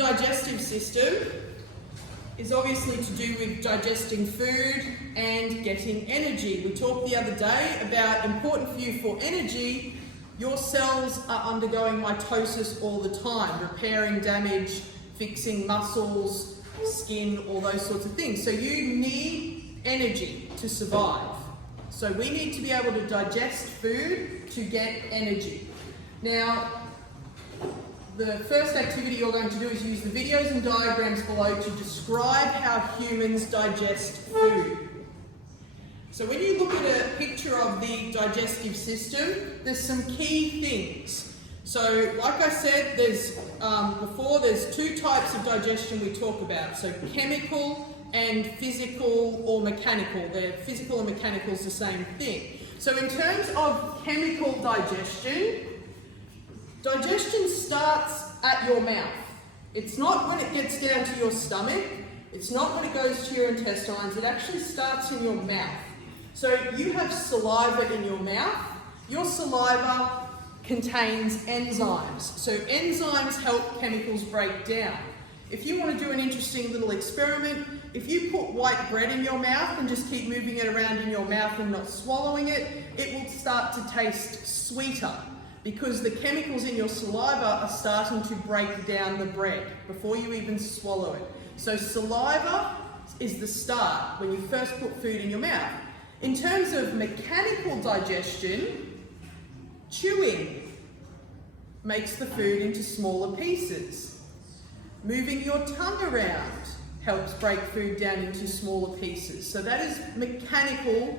digestive system is obviously to do with digesting food and getting energy. We talked the other day about important for you for energy. Your cells are undergoing mitosis all the time, repairing damage, fixing muscles, skin, all those sorts of things. So you need energy to survive. So we need to be able to digest food to get energy. Now, the first activity you're going to do is use the videos and diagrams below to describe how humans digest food. So when you look at a picture of the digestive system, there's some key things. So like I said, there's two types of digestion we talk about. So chemical and physical or mechanical. They're physical and mechanical is the same thing. So in terms of chemical digestion, digestion starts at your mouth. It's not when it gets down to your stomach. It's not when it goes to your intestines. It actually starts in your mouth. So you have saliva in your mouth. Your saliva contains enzymes. So enzymes help chemicals break down. If you want to do an interesting little experiment, if you put white bread in your mouth and just keep moving it around in your mouth and not swallowing it, it will start to taste sweeter because the chemicals in your saliva are starting to break down the bread before you even swallow it. So saliva is the start when you first put food in your mouth. In terms of mechanical digestion, chewing makes the food into smaller pieces. Moving your tongue around helps break food down into smaller pieces. So that is mechanical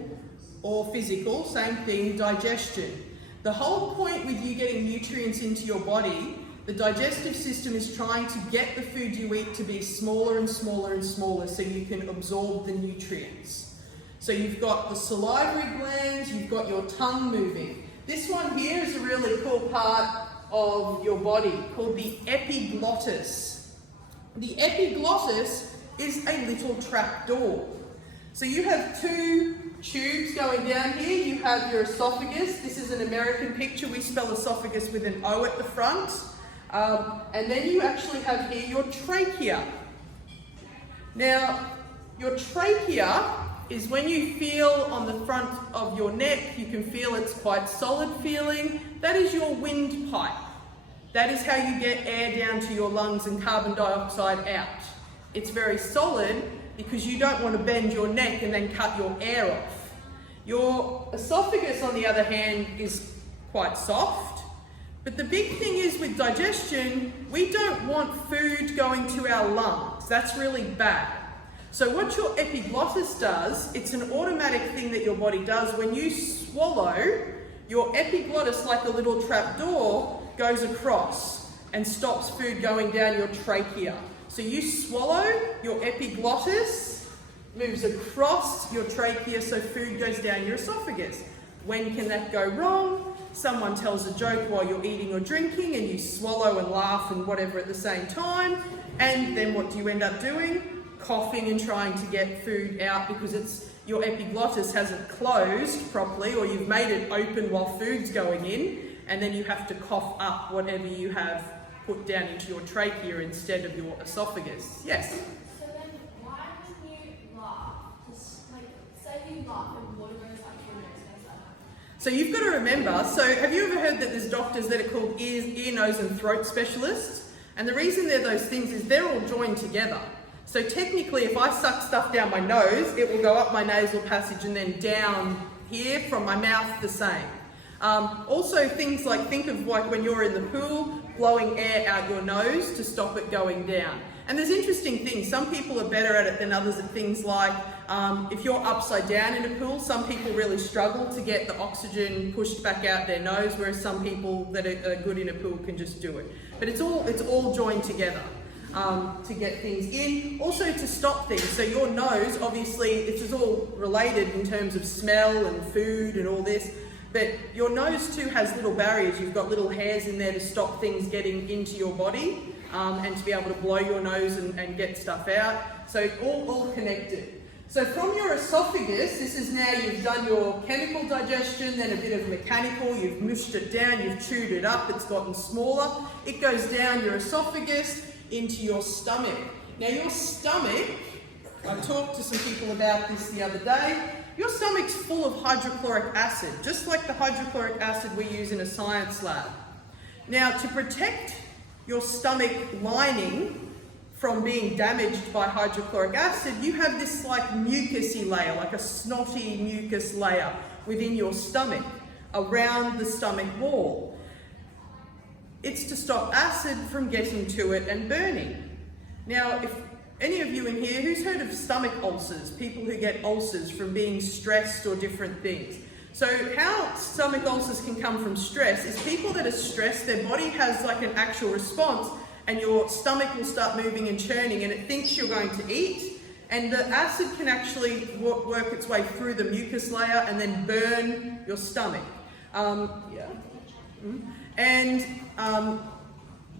or physical, same thing, digestion. The whole point with you getting nutrients into your body, the digestive system is trying to get the food you eat to be smaller and smaller and smaller so you can absorb the nutrients. So you've got the salivary glands, you've got your tongue moving. This one here is a really cool part of your body called the epiglottis. The epiglottis is a little trapdoor. So you have two tubes going down here. You have your esophagus. This is an American picture. We spell esophagus with an O at the front. And then you actually have here your trachea. Now, your trachea is when you feel on the front of your neck, you can feel it's quite solid feeling. That is your windpipe. That is how you get air down to your lungs and carbon dioxide out. It's very solid because you don't want to bend your neck and then cut your air off. Your esophagus, on the other hand, is quite soft. But the big thing is with digestion, we don't want food going to our lungs. That's really bad. So what your epiglottis does, it's an automatic thing that your body does. When you swallow, your epiglottis, like a little trapdoor, goes across and stops food going down your trachea. So you swallow, your epiglottis moves across your trachea so food goes down your esophagus. When can that go wrong? Someone tells a joke while you're eating or drinking and you swallow and laugh and whatever at the same time. And then what do you end up doing? Coughing and trying to get food out because your epiglottis hasn't closed properly, or you've made it open while food's going in, and then you have to cough up whatever you have put down into your trachea instead of your esophagus. Yes? So then why when you laugh, say you laugh and water goes up your nose, goes like that? So you've got to remember, so have you ever heard that there's doctors that are called ear, nose and throat specialists? And the reason they're those things is they're all joined together. So technically, if I suck stuff down my nose, it will go up my nasal passage and then down here from my mouth the same. Also things like, think of like when you're in the pool, blowing air out your nose to stop it going down. And there's interesting things. Some people are better at it than others at things like, if you're upside down in a pool, some people really struggle to get the oxygen pushed back out their nose, whereas some people that are good in a pool can just do it. But it's all joined together. To get things in, also to stop things. So your nose, obviously, this is all related in terms of smell and food and all this, but your nose too has little barriers. You've got little hairs in there to stop things getting into your body and to be able to blow your nose and get stuff out. So all connected. So from your esophagus, this is now you've done your chemical digestion, then a bit of mechanical, you've mushed it down, you've chewed it up, it's gotten smaller. It goes down your esophagus. into your stomach. Now your stomach, I talked to some people about this the other day, your stomach's full of hydrochloric acid, just like the hydrochloric acid we use in a science lab. Now to protect your stomach lining from being damaged by hydrochloric acid, you have this like mucousy layer, like a snotty mucus layer within your stomach, around the stomach wall. It's to stop acid from getting to it and burning. Now, if any of you in here, who's heard of stomach ulcers, people who get ulcers from being stressed or different things? So how stomach ulcers can come from stress is people that are stressed, their body has like an actual response, and your stomach will start moving and churning and it thinks you're going to eat, and the acid can actually work its way through the mucus layer and then burn your stomach.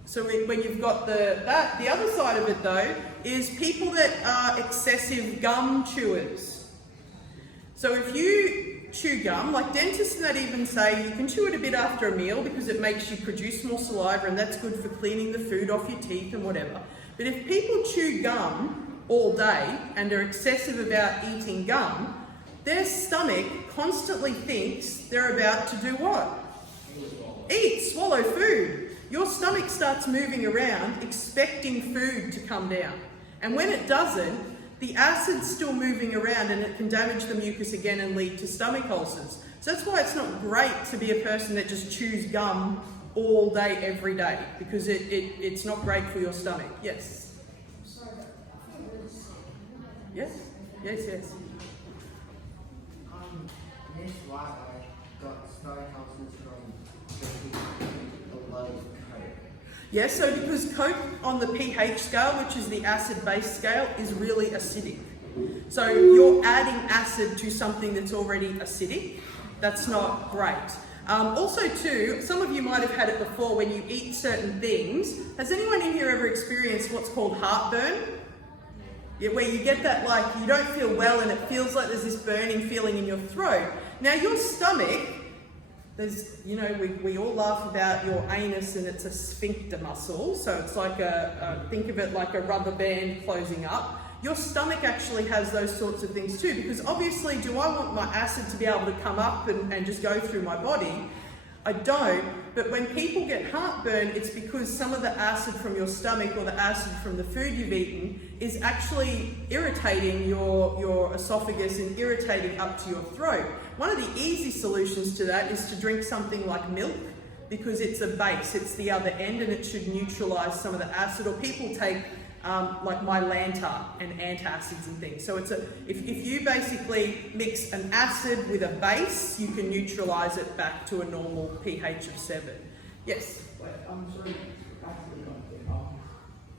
So when you've got the other side of it though is people that are excessive gum chewers. So if you chew gum, like dentists that even say you can chew it a bit after a meal because it makes you produce more saliva and that's good for cleaning the food off your teeth and whatever. But if people chew gum all day and are excessive about eating gum, their stomach constantly thinks they're about to do what? Eat, swallow food. Your stomach starts moving around expecting food to come down. And when it doesn't, the acid's still moving around and it can damage the mucus again and lead to stomach ulcers. So that's why it's not great to be a person that just chews gum all day, every day, because it's not great for your stomach. Yes? Sorry, but I feel really sick. Yes? Yes, yes. This why I got stomach ulcers from drinking a lot of Coke. Yes, so because Coke on the pH scale, which is the acid-base scale, is really acidic. So you're adding acid to something that's already acidic. That's not great. Also too, some of you might have had it before when you eat certain things. Has anyone in here ever experienced what's called heartburn? Yeah, where you get that like, you don't feel well and it feels like there's this burning feeling in your throat. Now your stomach, there's, you know, we all laugh about your anus and it's a sphincter muscle. So it's like think of it like a rubber band closing up. Your stomach actually has those sorts of things too, because obviously, do I want my acid to be able to come up and just go through my body? I don't, but when people get heartburn, it's because some of the acid from your stomach or the acid from the food you've eaten is actually irritating your esophagus and irritating up to your throat. One of the easy solutions to that is to drink something like milk, because it's a base, it's the other end, and it should neutralize some of the acid. Or people take like Mylanta and antacids and things. So it's if you basically mix an acid with a base, you can neutralize it back to a normal pH of 7. Yes? Wait, I'm sorry, actually not there.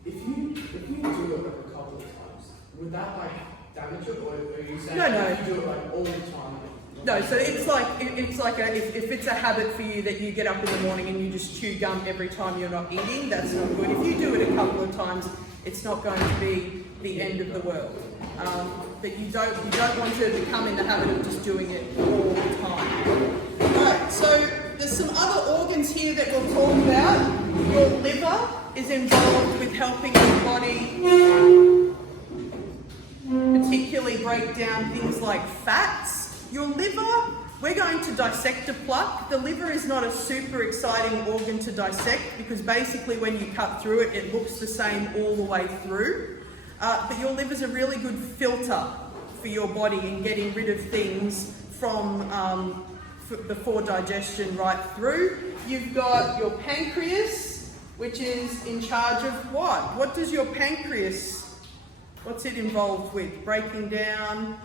If you do it like a couple of times, would that like damage it, or are you saying No. if you do it like all the time? No, so it's like if it's a habit for you that you get up in the morning and you just chew gum every time you're not eating, that's not good. If you do it a couple of times, it's not going to be the end of the world. But you don't want to become in the habit of just doing it all the time. Alright, so there's some other organs here that we'll talk about. Your liver is involved with helping your body particularly break down things like fats. Your liver, we're going to dissect a pluck. The liver is not a super exciting organ to dissect because basically when you cut through it, it looks the same all the way through. But your liver's a really good filter for your body in getting rid of things from before digestion right through. You've got your pancreas, which is in charge of what? What does your pancreas, what's it involved with? Breaking down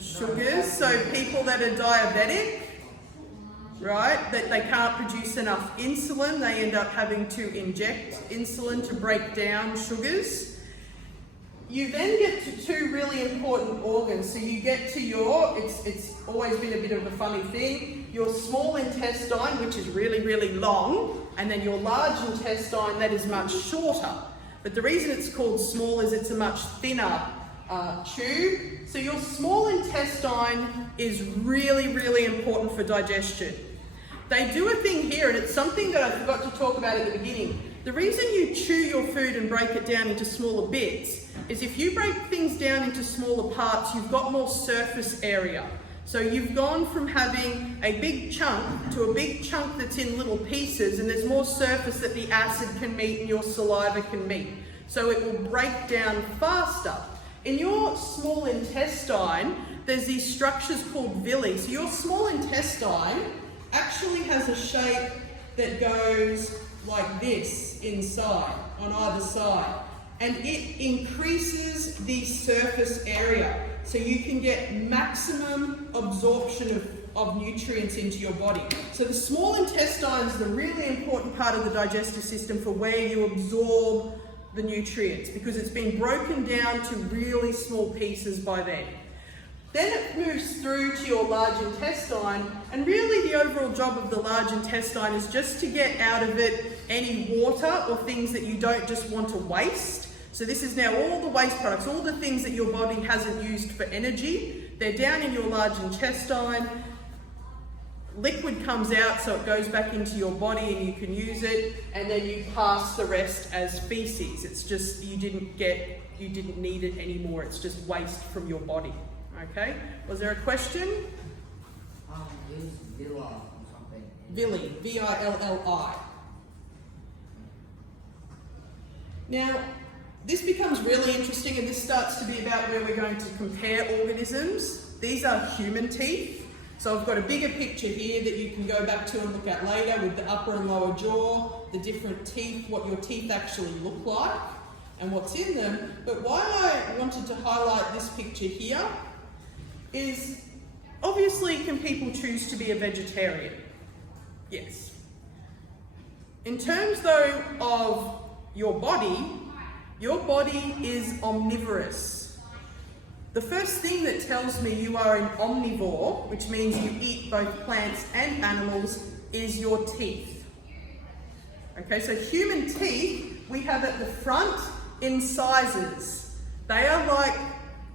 sugars. So people that are diabetic, right, that they can't produce enough insulin, they end up having to inject insulin to break down sugars. You then get to two really important organs. So you get to your, it's always been a bit of a funny thing, your small intestine, which is really, really long, and then your large intestine that is much shorter. But the reason it's called small is it's a much thinner tube. So your small intestine is really, really important for digestion. They do a thing here, and it's something that I forgot to talk about at the beginning. The reason you chew your food and break it down into smaller bits is if you break things down into smaller parts, you've got more surface area. So you've gone from having a big chunk to a big chunk that's in little pieces, and there's more surface that the acid can meet and your saliva can meet. So it will break down faster. In your small intestine, there's these structures called villi. So your small intestine actually has a shape that goes like this inside, on either side. And it increases the surface area. So you can get maximum absorption of nutrients into your body. So the small intestine is the really important part of the digestive system for where you absorb the nutrients, because it's been broken down to really small pieces by then. Then it moves through to your large intestine, and really the overall job of the large intestine is just to get out of it any water or things that you don't just want to waste. So this is now all the waste products, all the things that your body hasn't used for energy. They're down in your large intestine. Liquid comes out, so it goes back into your body and you can use it, and then you pass the rest as feces. It's just you didn't need it anymore. It's just waste from your body. Okay? Was there a question? Use Villi or something. Villi, V-I-L-L-I. Now, this becomes really interesting, and this starts to be about where we're going to compare organisms. These are human teeth. So I've got a bigger picture here that you can go back to and look at later with the upper and lower jaw, the different teeth, what your teeth actually look like, and what's in them. But why I wanted to highlight this picture here is, obviously, can people choose to be a vegetarian? Yes. In terms, though, of your body is omnivorous. The first thing that tells me you are an omnivore, which means you eat both plants and animals, is your teeth. Okay, so human teeth we have at the front incisors. They are like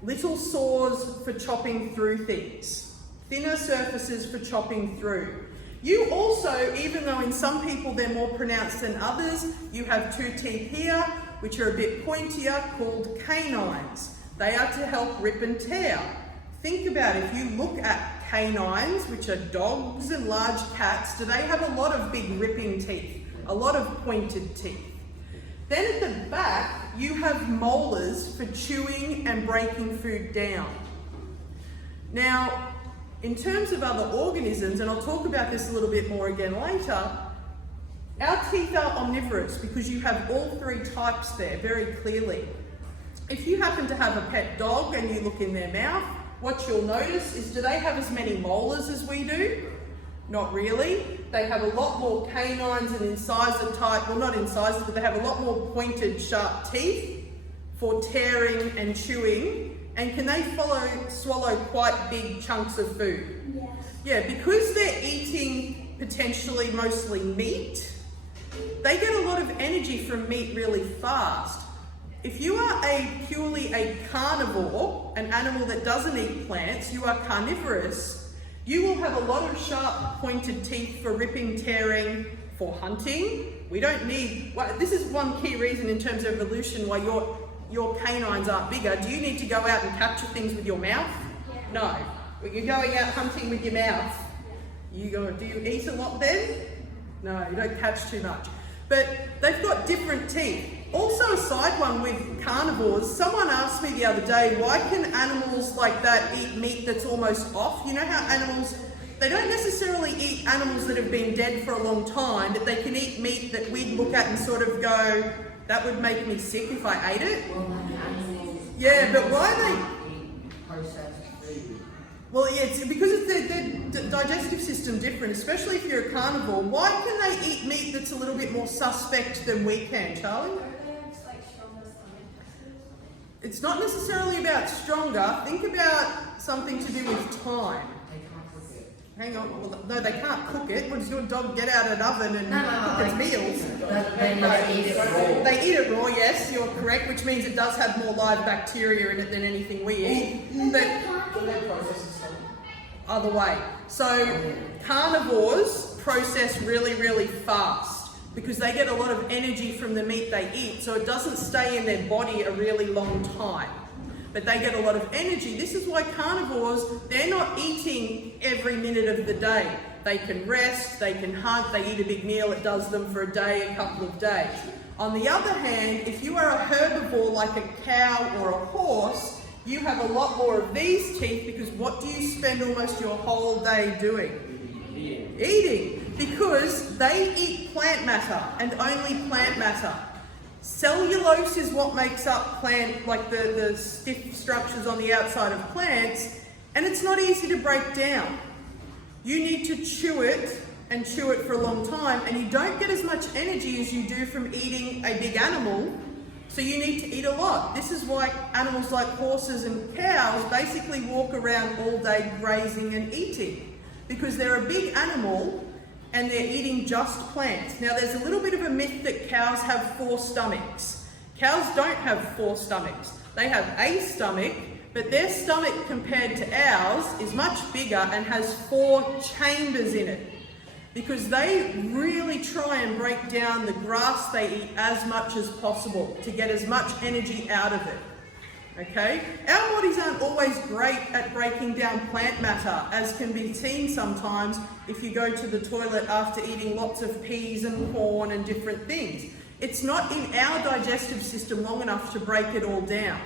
little saws for chopping through things, thinner surfaces for chopping through. You also, even though in some people they're more pronounced than others, you have two teeth here, which are a bit pointier, called canines. They are to help rip and tear. Think about it, if you look at canines, which are dogs and large cats, do they have a lot of big ripping teeth, a lot of pointed teeth? Then at the back, you have molars for chewing and breaking food down. Now, in terms of other organisms, and I'll talk about this a little bit more again later, our teeth are omnivorous because you have all three types there very clearly. If you happen to have a pet dog and you look in their mouth, what you'll notice is, do they have as many molars as we do? Not really. They have a lot more canines and incisor type, well not incisors, but they have a lot more pointed sharp teeth for tearing and chewing. And can they swallow quite big chunks of food? Yes. Yeah, because they're eating potentially mostly meat, they get a lot of energy from meat really fast. If you are purely a carnivore, an animal that doesn't eat plants, you are carnivorous, you will have a lot of sharp pointed teeth for ripping, tearing, for hunting. We don't need, this is one key reason in terms of evolution why your canines aren't bigger. Do you need to go out and capture things with your mouth? Yeah. No. When you're going out hunting with your mouth, do you eat a lot then? No, you don't catch too much. But they've got different teeth. Also a side one with carnivores, someone asked me the other day, why can animals like that eat meat that's almost off? You know how animals, they don't necessarily eat animals that have been dead for a long time, but they can eat meat that we'd look at and sort of go, that would make me sick if I ate it. Well, animals. Yeah, but why they... Eat processed food. Well, yeah, it's because it's their digestive system different, especially if you're a carnivore. Why can they eat meat that's a little bit more suspect than we can, Charlie? Are they just like stronger stomach? It's not necessarily about stronger. Think about something to do with time. They can't cook it. Hang on, well, no, they can't cook it. What does your dog get out of an oven and cook its meals? They must eat it raw. They eat it raw, yes, you're correct, which means it does have more live bacteria in it than anything we eat. But Do they process it? other way. So carnivores process really, really fast because they get a lot of energy from the meat they eat, so it doesn't stay in their body a really long time. But they get a lot of energy. This is why carnivores, they're not eating every minute of the day. They can rest, they can hunt, they eat a big meal, it does them for a day, a couple of days. On the other hand, if you are a herbivore like a cow or a horse, you have a lot more of these teeth because what do you spend almost your whole day doing? Eating. Because they eat plant matter and only plant matter. Cellulose is what makes up plant, like the stiff structures on the outside of plants, and it's not easy to break down. You need to chew it and chew it for a long time, and you don't get as much energy as you do from eating a big animal, so you need to eat a lot. This is why animals like horses and cows basically walk around all day grazing and eating, because they're a big animal and they're eating just plants. Now there's a little bit of a myth that cows have 4 stomachs. Cows don't have 4 stomachs. They have a stomach, but their stomach compared to ours is much bigger and has 4 chambers in it, because they really try and break down the grass they eat as much as possible to get as much energy out of it. Okay? Our bodies aren't always great at breaking down plant matter, as can be seen sometimes if you go to the toilet after eating lots of peas and corn and different things. It's not in our digestive system long enough to break it all down.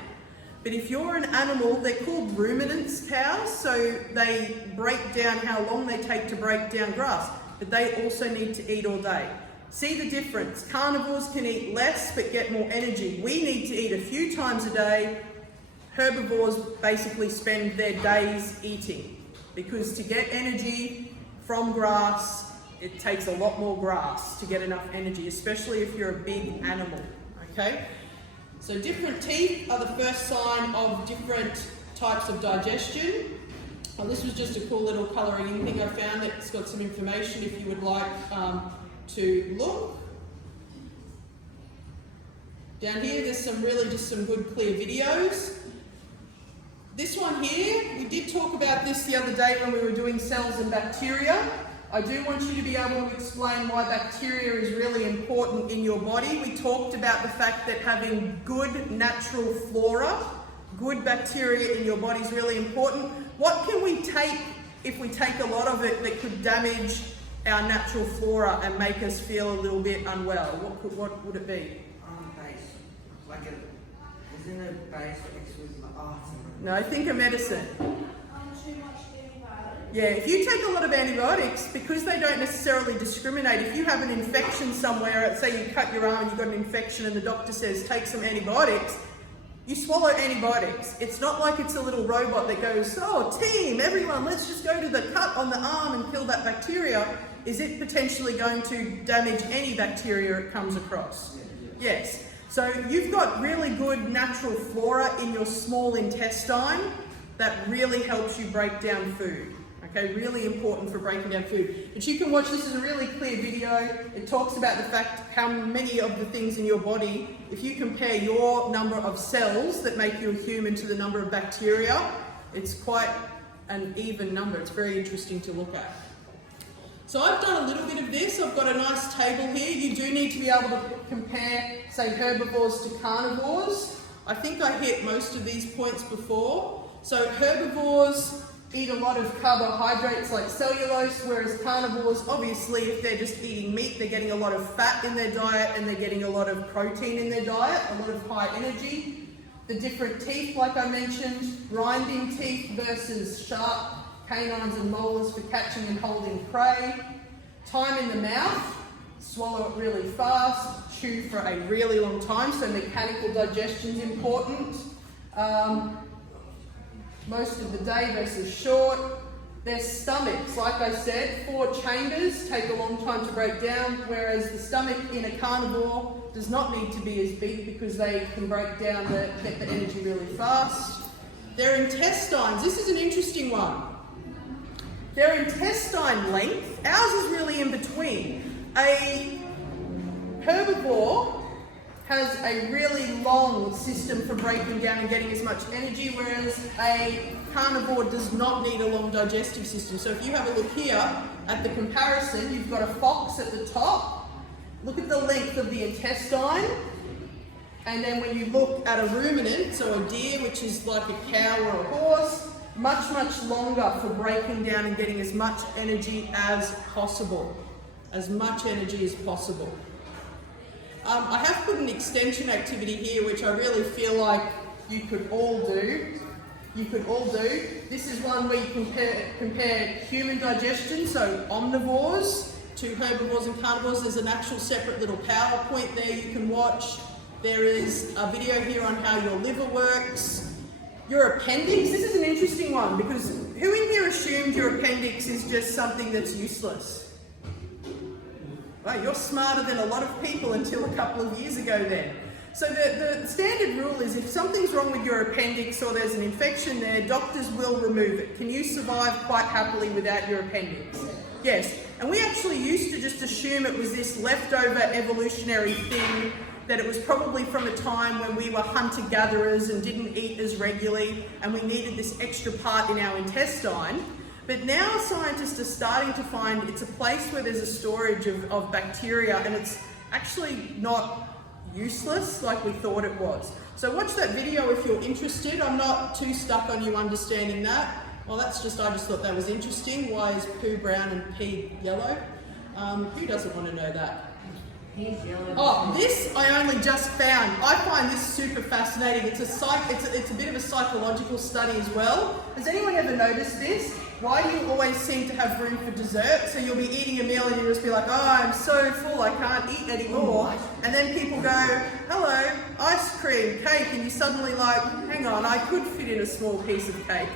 But if you're an animal, they're called ruminants, cows, so they break down how long they take to break down grass, but they also need to eat all day. See the difference? Carnivores can eat less but get more energy. We need to eat a few times a day. Herbivores basically spend their days eating, because to get energy from grass, it takes a lot more grass to get enough energy, especially if you're a big animal, okay? So different teeth are the first sign of different types of digestion. Well, this was just a cool little colouring in thing I found that's got some information if you would like to look. Down here there's some good clear videos. This one here, we did talk about this the other day when we were doing cells and bacteria. I do want you to be able to explain why bacteria is really important in your body. We talked about the fact that having good natural flora, good bacteria in your body is really important. What can we take if we take a lot of it that could damage our natural flora and make us feel a little bit unwell? What would it be? Base. Like isn't it base mixed with arts? No, think of medicine. Too much antibiotics. Yeah, if you take a lot of antibiotics, because they don't necessarily discriminate, if you have an infection somewhere, say you cut your arm and you've got an infection and the doctor says take some antibiotics, you swallow antibiotics. It's not like it's a little robot that goes, oh team, everyone, let's just go to the cut on the arm and kill that bacteria. Is it potentially going to damage any bacteria it comes across? Yes. So you've got really good natural flora in your small intestine that really helps you break down food. Okay, really important for breaking down food. But you can watch, this is a really clear video. It talks about the fact how many of the things in your body, if you compare your number of cells that make you a human to the number of bacteria, it's quite an even number. It's very interesting to look at. So I've done a little bit of this. I've got a nice table here. You do need to be able to compare, say, herbivores to carnivores. I think I hit most of these points before. So herbivores eat a lot of carbohydrates like cellulose, whereas carnivores, obviously, if they're just eating meat, they're getting a lot of fat in their diet and they're getting a lot of protein in their diet, a lot of high energy. The different teeth, like I mentioned, grinding teeth versus sharp canines and molars for catching and holding prey. Time in the mouth, swallow it really fast, chew for a really long time, so mechanical digestion is important. Most of the day versus short. Their stomachs, like I said, 4 chambers, take a long time to break down, whereas the stomach in a carnivore does not need to be as big because they can break down, get the energy really fast. Their intestines, this is an interesting one. Their intestine length, ours is really in between. A herbivore has a really long system for breaking down and getting as much energy, whereas a carnivore does not need a long digestive system. So if you have a look here, at the comparison, you've got a fox at the top. Look at the length of the intestine. And then when you look at a ruminant, so a deer, which is like a cow or a horse, much, much longer for breaking down and getting as much energy as possible. As much energy as possible. I have put an extension activity here, which I really feel like you could all do. This is one where you compare human digestion, so omnivores, to herbivores and carnivores. There's an actual separate little PowerPoint there you can watch. There is a video here on how your liver works. Your appendix, this is an interesting one, because who in here assumed your appendix is just something that's useless? Well, you're smarter than a lot of people until a couple of years ago then. So the standard rule is if something's wrong with your appendix or there's an infection there, doctors will remove it. Can you survive quite happily without your appendix? Yes. And we actually used to just assume it was this leftover evolutionary thing, that it was probably from a time when we were hunter-gatherers and didn't eat as regularly and we needed this extra part in our intestine. But now scientists are starting to find it's a place where there's a storage of bacteria, and it's actually not useless like we thought it was. So watch that video if you're interested. I'm not too stuck on you understanding that. Well, I just thought that was interesting. Why is poo brown and pee yellow? Who doesn't want to know that? He's yellow. Oh, this I only just found. I find this super fascinating. It's a bit of a psychological study as well. Has anyone ever noticed this? Why do you always seem to have room for dessert? So you'll be eating a meal and you'll just be like, oh, I'm so full, I can't eat anymore. And then people go, hello, ice cream, cake, and you suddenly like, hang on, I could fit in a small piece of cake.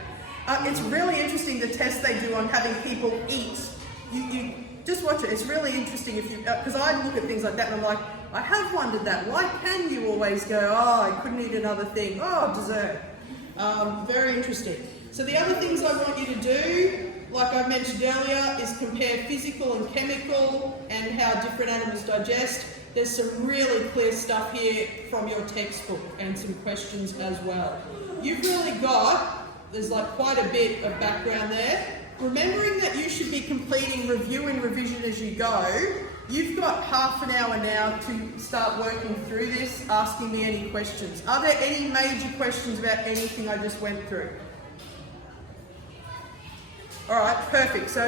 It's really interesting the test they do on having people eat. You just watch it. It's really interesting if you, because I look at things like that and I'm like, I have wondered that. Why can you always go, oh, I couldn't eat another thing. Oh, dessert. Very interesting. So the other things I want you to do, like I mentioned earlier, is compare physical and chemical and how different animals digest. There's some really clear stuff here from your textbook and some questions as well. You've really got, there's like quite a bit of background there. Remembering that you should be completing review and revision as you go, you've got half an hour now to start working through this, asking me any questions. Are there any major questions about anything I just went through? All right, perfect. So